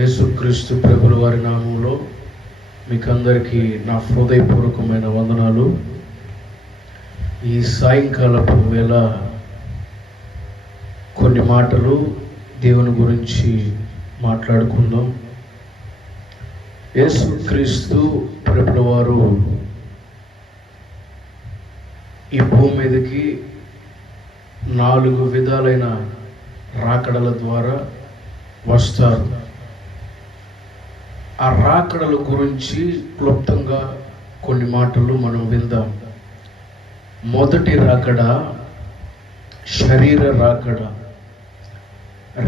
యేసుక్రీస్తు ప్రభుల వారి నామంలో మీకందరికీ నా హృదయపూర్వకమైన వందనాలు. ఈ సాయంకాలపు వేళ కొన్ని మాటలు దేవుని గురించి మాట్లాడుకుందాం. యేసుక్రీస్తు ప్రభుల వారు ఈ భూమి మీదకి 4 విధాలైన రాకడల ద్వారా వస్తారు. ఆ రాకడల గురించి క్లుప్తంగా కొన్ని మాటలు మనం విందాం. మొదటి రాకడ శరీర రాకడ,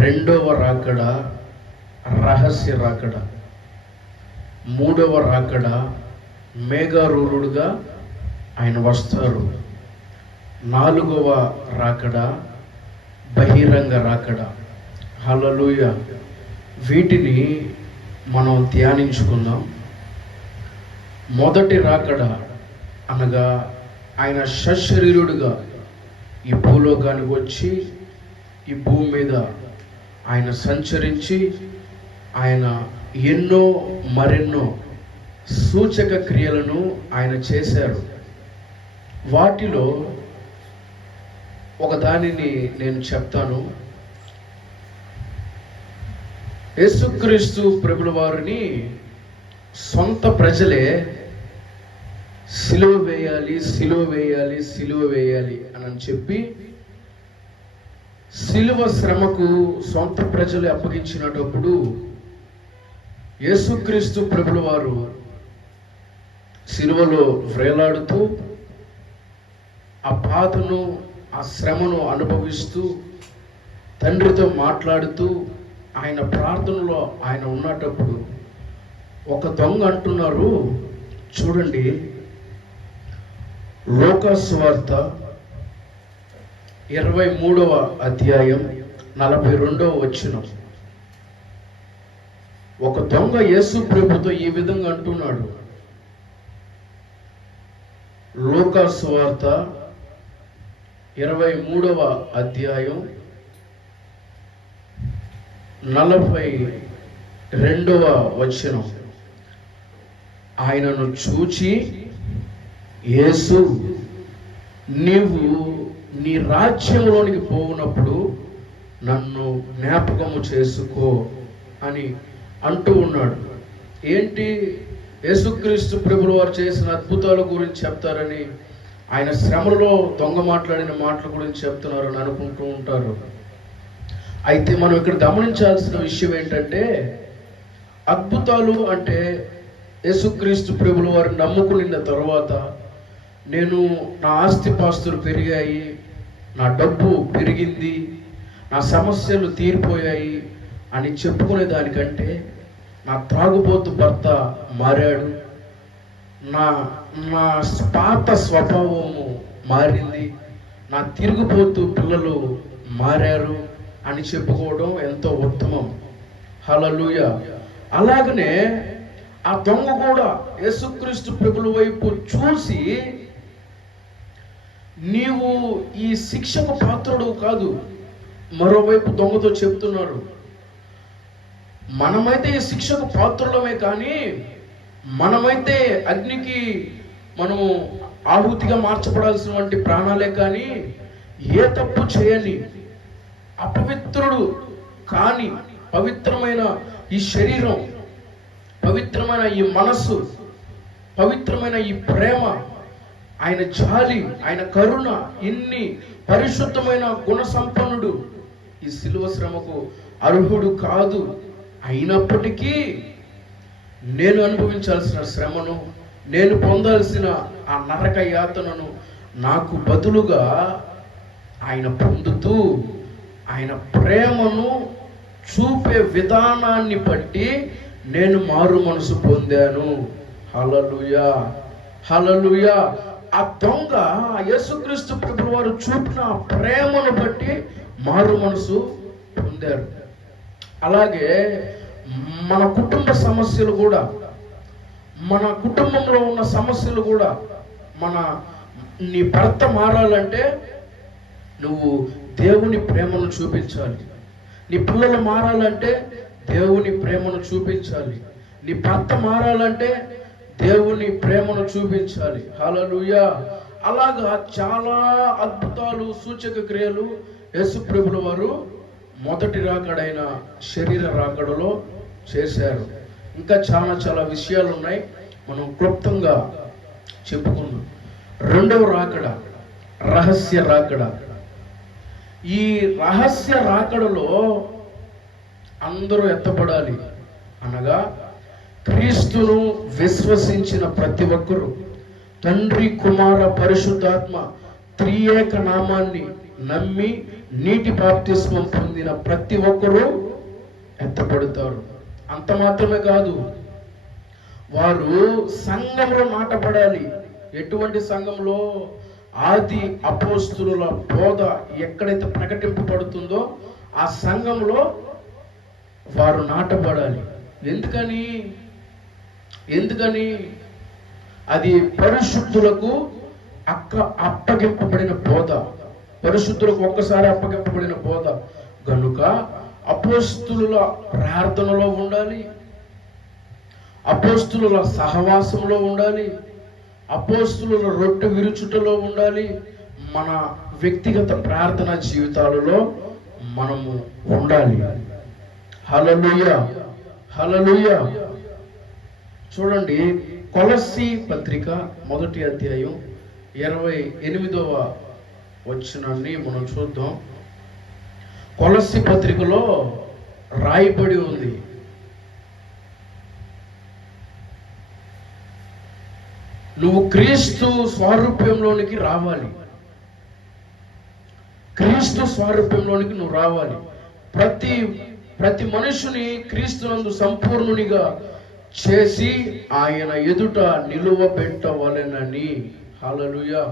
రెండవ రాకడ రహస్య రాకడ, మూడవ రాకడ మేఘారూఢుడుగా ఆయన వస్తారు, నాలుగవ రాకడ బహిరంగ రాకడ. హల్లెలూయా. వీటిని మనం ధ్యానించుకుందాం. మొదటి రాకడ అనగా ఆయన సశరీరుడుగా ఈ భూలోకానికి వచ్చి ఈ భూమి మీద ఆయన సంచరించి ఆయన ఎన్నో మరెన్నో సూచక క్రియలను ఆయన చేశారు. వాటిలో ఒక దానిని నేను చెప్తాను. యేసుక్రీస్తు ప్రభుల వారిని సొంత ప్రజలే సిలువ వేయాలి, సిలువ వేయాలి, సిలువ వేయాలి అని చెప్పి సిలువ శ్రమకు సొంత ప్రజలు అప్పగించినప్పుడు యేసుక్రీస్తు ప్రభుల వారు సిలువలో వ్రేలాడుతూ ఆ బాధను, ఆ శ్రమను అనుభవిస్తూ తండ్రితో మాట్లాడుతూ ఆయన ప్రార్థనలో ఆయన ఉన్నప్పుడు ఒక దొంగ అంటున్నారు. చూడండి, లూకా సువార్త 23వ అధ్యాయం 42వ వచనం. ఒక దొంగ యేసు ప్రభుతో ఈ విధంగా అంటున్నాడు. లూకా సువార్త 23వ అధ్యాయం 42వ వచనం. ఆయనను చూచి, యేసు, నీవు నీ రాజ్యంలోనికి పోవునప్పుడు నన్ను జ్ఞాపకము చేసుకో అని అంటూ ఉన్నాడు. ఏంటి, యేసుక్రీస్తు ప్రభుల వారు చేసిన అద్భుతాల గురించి చెప్తారని, ఆయన శ్రమలో దొంగ మాట్లాడిన మాటల గురించి చెప్తున్నారని అనుకుంటూ ఉంటారు. అయితే మనం ఇక్కడ గమనించాల్సిన విషయం ఏంటంటే, అద్భుతాలు అంటే యేసుక్రీస్తు ప్రభుల వారు నమ్ముకున్న తర్వాత నేను నా ఆస్తిపాస్తులు పెరిగాయి, నా డబ్బు పెరిగింది, నా సమస్యలు తీరిపోయాయి అని చెప్పుకునే దానికంటే నా త్రాగుబోతు భర్త మారాడు, నా పాత స్వభావము మారింది, నా తిరుగుబోతు పిల్లలు మారారు అని చెప్పుకోవడం ఎంతో ఉత్తమం. హల్లెలూయా. అలాగనే ఆ దొంగ కూడా యేసుక్రీస్తు ప్రభుల వైపు చూసి, నీవు ఈ శిక్షకు పాత్రుడు కాదు. మరోవైపు దొంగతో చెప్తున్నారు, మనమైతే ఈ శిక్షకు పాత్రులమే, కానీ మనమైతే అగ్నికి మనము ఆహుతిగా మార్చబడాల్సినటువంటి ప్రాణాలే, కానీ ఏ తప్పు చేయని అపవిత్రుడు కాని పవిత్రమైన ఈ శరీరం, పవిత్రమైన ఈ మనస్సు, పవిత్రమైన ఈ ప్రేమ, ఆయన జాలి, ఆయన కరుణ, ఇన్ని పరిశుద్ధమైన గుణ సంపన్నుడు ఈ సిలువ శ్రమకు అర్హుడు కాదు. అయినప్పటికీ నేను అనుభవించాల్సిన శ్రమను, నేను పొందాల్సిన ఆ నరక యాతనను నాకు బదులుగా ఆయన పొందుతూ ఆయన ప్రేమను చూపే విధానాన్ని బట్టి నేను మారు మనసు పొందాను. హల్లెలూయా, హల్లెలూయా. ఆ దొంగ యేసుక్రీస్తు ప్రభుల వారు చూపిన ప్రేమను బట్టి మారు మనసు పొందారు. అలాగే మన కుటుంబ సమస్యలు కూడా, మన కుటుంబంలో ఉన్న సమస్యలు కూడా, నీ భర్త మారాలంటే నువ్వు దేవుని ప్రేమను చూపించాలి. నీ పిల్లలు మారాలంటే దేవుని ప్రేమను చూపించాలి. నీ భర్త మారాలంటే దేవుని ప్రేమను చూపించాలి. హల్లెలూయా. అలాగా చాలా అద్భుతాలు, సూచక క్రియలు యేసు ప్రభుల వారు మొదటి రాకడైన శరీర రాకడలో చేశారు. ఇంకా చాలా చాలా విషయాలు ఉన్నాయి, మనం క్లుప్తంగా చెప్పుకున్నాం. రెండవ రాకడ, రహస్య రాకడ. ఈ రహస్య రాకడలో అందరూ ఎత్తపడాలి. అనగా క్రీస్తును విశ్వసించిన ప్రతి ఒక్కరూ, తండ్రి, కుమార, పరిశుద్ధాత్మ త్రియేక నామాన్ని నమ్మి నీటి బాప్తిస్మం పొందిన ప్రతి ఒక్కరూ ఎత్తపడతారు. అంత మాత్రమే కాదు, వారు సంఘంలో నాటపడాలి. ఎటువంటి సంఘంలో? ఆది అపోస్తుల బోధ ఎక్కడైతే ప్రకటింపబడుతుందో ఆ సంఘంలో వారు నాటపడాలి. ఎందుకని? అది పరిశుద్ధులకు అప్పగింపబడిన బోధ, పరిశుద్ధులకు ఒక్కసారి అప్పగింపబడిన బోధ గనుక అపోస్తుల ప్రార్థనలో ఉండాలి, అపోస్తుల సహవాసంలో ఉండాలి, అపోస్తుల రొట్టె విరుచుటలో ఉండాలి. మన వ్యక్తిగత ప్రార్థన జీవితాలలో మనము ఉండాలి. హల్లెలూయా, హల్లెలూయా. చూడండి, కొలస్సీ పత్రిక 1వ అధ్యాయం 28వ వచనాన్ని మనం చూద్దాం. కొలస్సీ పత్రికలో రాయబడి ఉంది, నువ్వు క్రీస్తు స్వారూప్యంలోనికి రావాలి. క్రీస్తు స్వారూప్యంలోనికి నువ్వు రావాలి. ప్రతి మనుషుని క్రీస్తునందు సంపూర్ణునిగా చేసి ఆయన ఎదుట నిలువబెట్టవలెనని. హల్లెలూయా.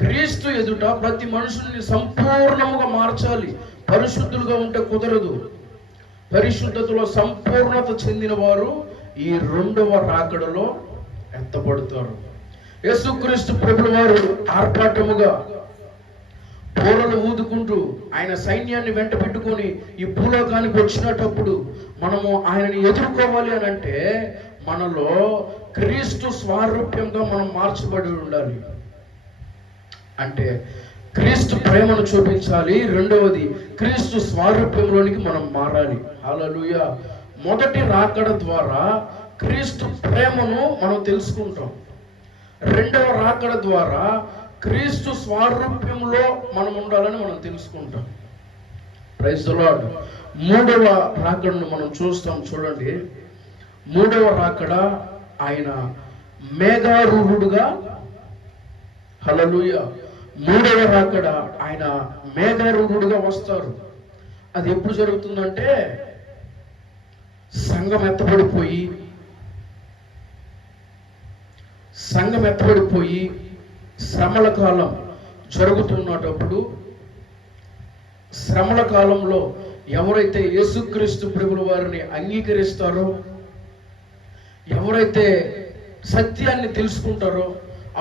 క్రీస్తు ఎదుట ప్రతి మనుషుని సంపూర్ణముగా మార్చాలి. పరిశుద్ధులుగా ఉంటే కుదరదు. పరిశుద్ధతలో సంపూర్ణత చెందిన వారు ఈ రెండవ రాకడలో ఎత్తబడతారు. యేసుక్రీస్తు ప్రభుల వారు ఆర్భాటముగా బూరలు ఊదుకుంటూ ఆయన సైన్యాన్ని వెంట పెట్టుకొని ఈ భూలోకానికి వచ్చినప్పుడు మనము ఆయనని ఎదుర్కోవాలి అని అంటే మనలో క్రీస్తు స్వారూప్యంగా మనం మార్చబడి ఉండాలి. అంటే క్రీస్తు ప్రేమను చూపించాలి. రెండవది, క్రీస్తు స్వారూప్యంలోనికి మనం మారాలి. హల్లెలూయా. మొదటి రాకడ ద్వారా క్రీస్తు ప్రేమను మనం తెలుసుకుంటాం. రెండవ రాకడ ద్వారా క్రీస్తు స్వారూప్యంలో మనం ఉండాలని మనం తెలుసుకుంటాం. Praise the Lord. మూడవ రాకడను మనం చూస్తాం. చూడండి, మూడవ రాకడ ఆయన మేఘారూఢుడుగా. హల్లెలూయా. మూడవ రాకడ ఆయన మేఘారూఢుడుగా వస్తారు. అది ఎప్పుడు జరుగుతుందంటే సంఘం ఎత్తబడిపోయి శ్రమల కాలం జరుగుతున్నప్పుడు, శ్రమల కాలంలో ఎవరైతే యేసుక్రీస్తు ప్రభుల వారిని అంగీకరిస్తారో, ఎవరైతే సత్యాన్ని తెలుసుకుంటారో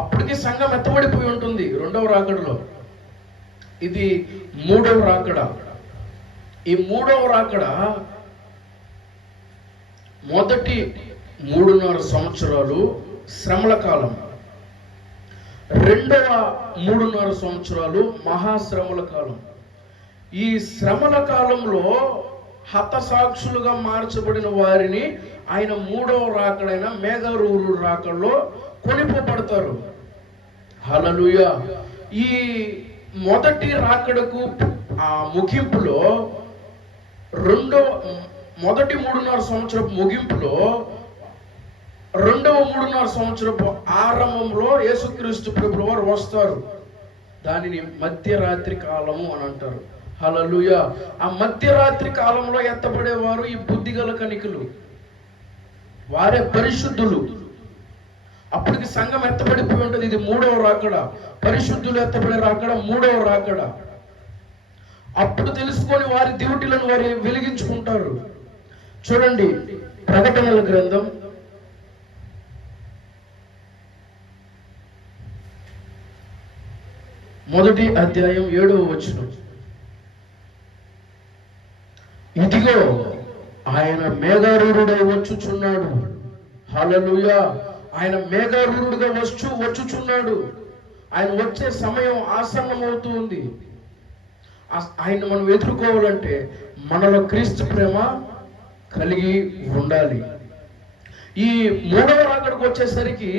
అప్పటికి సంఘం ఎత్తబడిపోయి ఉంటుంది. రెండవ రాకడలో ఇది మూడవ రాకడ. ఈ మూడవ రాకడ మొదటి 3.5 సంవత్సరాలు శ్రమల కాలం, రెండవ 3.5 సంవత్సరాలు మహాశ్రమల కాలం. ఈ శ్రమల కాలంలో హతసాక్షులుగా మార్చబడిన వారిని ఆయన మూడవ రాకడైన మేఘారూఢుడు రాకడలో కొనిపోబడతారు. హల్లెలూయా. ఈ మొదటి రాకడకు ఆ ముగింపులో మొదటి 3.5 సంవత్సరపు ముగింపులో రెండవ 3.5 సంవత్సరపు ఆరంభంలో యేసుక్రీస్తు ప్రభుల వారు వస్తారు. దానిని మధ్యరాత్రి కాలము అని అంటారు. హల్లెలూయా. ఆ మధ్యరాత్రి కాలంలో ఎత్తబడేవారు ఈ బుద్ధిగల కనికలు, వారే పరిశుద్ధులు. అప్పటికి సంఘం ఎత్తబడిపోయి ఉంటుంది. ఇది మూడవ రాకడ. పరిశుద్ధులు ఎత్తబడే రాకడ మూడవ రాకడ. అప్పుడు తెలుసుకొని వారి డ్యూటీలను వారు వెలిగించుకుంటారు. చూడండి, ప్రకటనల గ్రంథం 1వ అధ్యాయం 7వ వచనం. ఇదిగో ఆయన మేఘారూఢుడై వచ్చుచున్నాడు. హల్లెలూయా. ఆయన మేఘారూఢుడుగా వచ్చుచున్నాడు. ఆయన వచ్చే సమయం ఆసన్నమవుతుంది. ఆయన మనం ఎదుర్కోవాలంటే మనలో క్రీస్తు ప్రేమ కలిగి ఉండాలి. ఈ మూడవ రాకడకు వచ్చేసరికి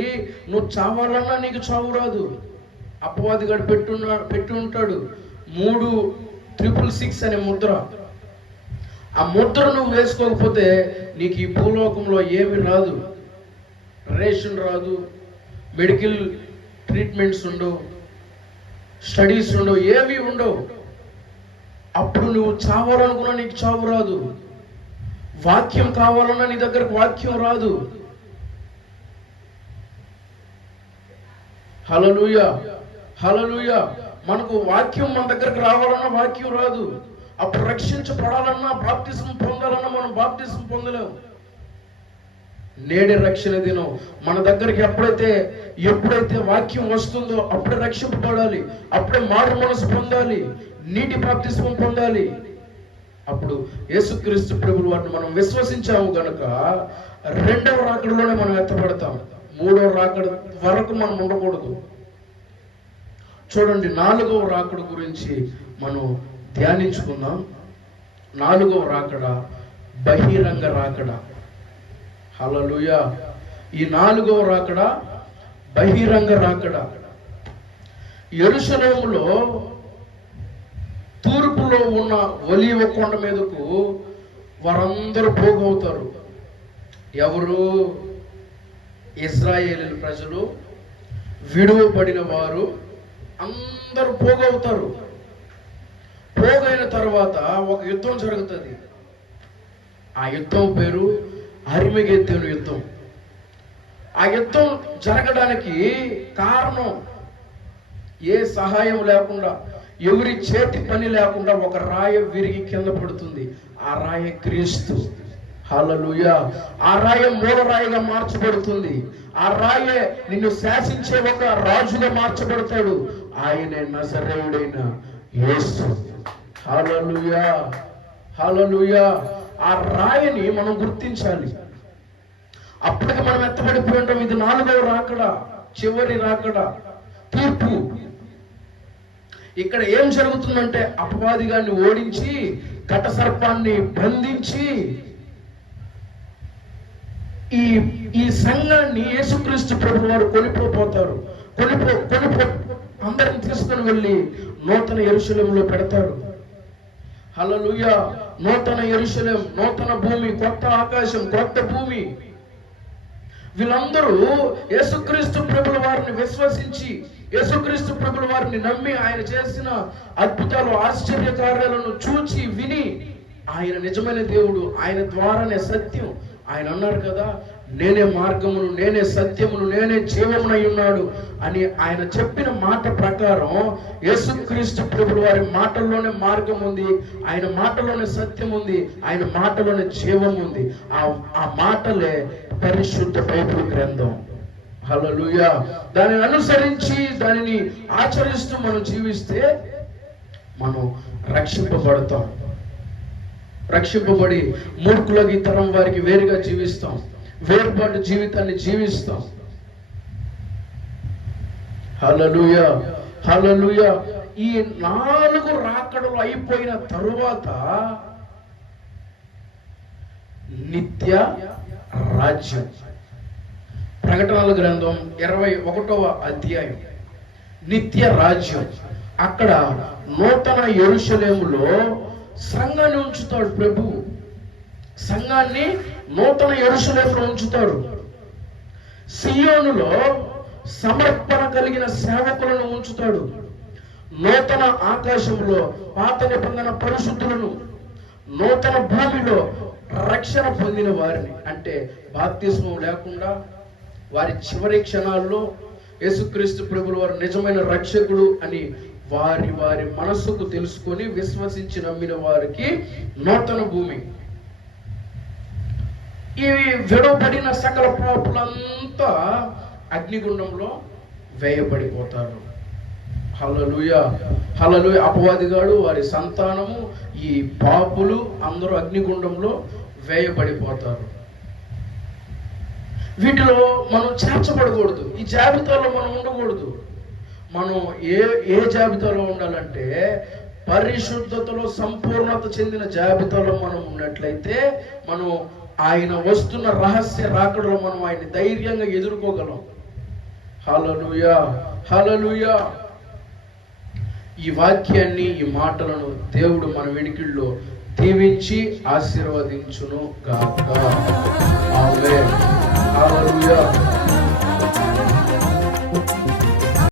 నువ్వు చావాలన్నా నీకు చావు రాదు. అపవాదిగాడు పెట్టి ఉంటాడు 3666 అనే ముద్ర. ఆ ముద్ర నువ్వు వేసుకోకపోతే నీకు ఈ భూలోకంలో ఏమి రాదు. రేషన్ రాదు, మెడికల్ ట్రీట్మెంట్స్ ఉండవు, స్టడీస్ ఉండవు, ఏవి ఉండవు. అప్పుడు నువ్వు చావాలనుకున్నా నీకు చావు రాదు. వాక్యం కావాలన్నా నీ దగ్గరకు వాక్యం రాదు. హల్లెలూయా, హల్లెలూయా. మనకు వాక్యం మన దగ్గరకు రావాలన్నా వాక్యం రాదు. అప్పుడు రక్షించబడాలన్నా, బాప్తిజం పొందాలన్నా మనం బాప్తిజం పొందలేము. నేడే రక్షణ దినం. మన దగ్గరికి ఎప్పుడైతే వాక్యం వస్తుందో అప్పుడే రక్షింపబడాలి, అప్పుడే మారు మనసు పొందాలి, నీటి బాప్తిజం పొందాలి. అప్పుడు యేసుక్రీస్తు ప్రభువు వారిని మనం విశ్వసించాము గనుక రెండవ రాకడలోనే మనం ఎత్తబడతాం. మూడవ రాకడ వరకు మనం ఉండకూడదు. చూడండి, నాలుగవ రాకడ గురించి మనం ధ్యానించుకుందాం. నాలుగవ రాకడ బహిరంగ రాకడ. హల్లెలూయా. ఈ నాలుగవ రాకడ బహిరంగ రాకడ. యెరూషలేములో తూర్పులో ఉన్న ఒలీవ కొండ మీదకు వారందరూ పోగవుతారు. ఎవరు? ఇశ్రాయేలు ప్రజలు, విడువబడిన వారు అందరూ పోగవుతారు. పోగైన తర్వాత ఒక యుద్ధం జరుగుతుంది. ఆ యుద్ధం పేరు అర్మగెద్దోను యుద్ధం. ఆ యుద్ధం జరగడానికి కారణం ఏ సహాయం లేకుండా, ఎవరి చేతి పని లేకుండా ఒక రాయ విరిగి కింద పడుతుంది. ఆ రాయ క్రీస్తు. హల్లెలూయా. ఆ రాయ మూలరాయిగా మార్చబడుతుంది. ఆ రాయే నిన్ను శాసించే ఒక రాజుగా మార్చబడతాడు. ఆయనే నజరేయుడైన యేసు. హల్లెలూయా, హల్లెలూయా. ఆ రాయిని మనం గుర్తించాలి. అప్పటికి మనం ఎత్తబడిపోయి ఉంటాం. ఇది నాలుగవ రాకడ, చివరి రాకడ, తీర్పు. ఇక్కడ ఏం జరుగుతుందంటే అపవాదిగాన్ని ఓడించి ఘట సర్పాన్ని బంధించి ఈ సంఘాన్ని యేసుక్రీస్తు ప్రభువు వారు కొనిపోతారు. అందరిని తీసుకొని వెళ్ళి నూతన యెరూషలేములో పెడతారు. హల్లెలూయా. నూతన యెరూషలేం, నూతన భూమి, కొత్త ఆకాశం, కొత్త భూమి. వీళ్ళందరూ యేసుక్రీస్తు ప్రభుల వారిని విశ్వసించి, యేసుక్రీస్తు ప్రభుల వారిని నమ్మి, ఆయన చేసిన అద్భుతాలు, ఆశ్చర్య కార్యాలను చూచి విని, ఆయన నిజమైన దేవుడు, ఆయన ద్వారానే సత్యం. ఆయన అన్నారు కదా, నేనే మార్గమును, నేనే సత్యమును, నేనే జీవమునై ఉన్నాడు అని ఆయన చెప్పిన మాట ప్రకారం యేసుక్రీస్తు ప్రభుల వారి మాటల్లోనే మార్గం ఉంది, ఆయన మాటలోనే సత్యం ఉంది, ఆయన మాటలోనే జీవం ఉంది. ఆ మాటలే పరిశుద్ధ బైబిల్ గ్రంథం. హల్లెలూయా. దానిని అనుసరించి, దానిని ఆచరిస్తూ మనం జీవిస్తే మనం రక్షింపబడతాం. రక్షింపబడి మూర్ఖులకి, తరం వారికి వేరుగా జీవిస్తాం, వేరుపాటు జీవితాన్ని జీవిస్తాం. హల్లెలూయా, హల్లెలూయా. ఈ 4 రాకడలు అయిపోయిన తరువాత నిత్య రాజ్యం. ప్రకటనల గ్రంథం 21వ అధ్యాయం. నిత్య రాజ్యం. అక్కడ నూతన యెరూషలేములో సంఘాన్ని ఉంచుతాడు ప్రభువు. సంఘాన్ని నూతన యెరూషలేములో ఉంచుతాడు. సియోనులో సమర్పణ కలిగిన సేవకులను ఉంచుతాడు. నూతన ఆకాశంలో పాత నిబంధన పరిశుద్ధులను, నూతన భూమిలో రక్షణ పొందిన వారిని, అంటే బాప్తిస్మం లేకుండా వారి చివరి క్షణాల్లో యేసుక్రీస్తు ప్రభువు వారు నిజమైన రక్షకుడు అని వారి వారి మనస్సుకు తెలుసుకొని విశ్వసించి నమ్మిన వారికి నూతన భూమి. ఈ విడవబడిన సకల పాపులంతా అగ్నిగుండంలో వేయబడిపోతారు. హల్లెలూయా, హల్లెలూయా. అపవాదిగాడు, వారి సంతానము, ఈ పాపులు అందరూ అగ్నిగుండంలో వేయబడిపోతారు. వీటిలో మనం చేర్చబడకూడదు, ఈ జాబితాలో మనం ఉండకూడదు. మనం ఏ జాబితాలో ఉండాలంటే పరిశుద్ధతలో సంపూర్ణత చెందిన జాబితాలో మనం ఉన్నట్లయితే మనం ఆయన వస్తున్న రహస్య రాకడలో మనం ఆయన ధైర్యంగా ఎదుర్కోగలం. హల్లెలూయా, హల్లెలూయా. ఈ వాక్యాన్ని, ఈ మాటలను దేవుడు మన వెనుకల్లో దీవించి ఆశీర్వదించును గాక. ఆమేన్. హల్లెలూయా.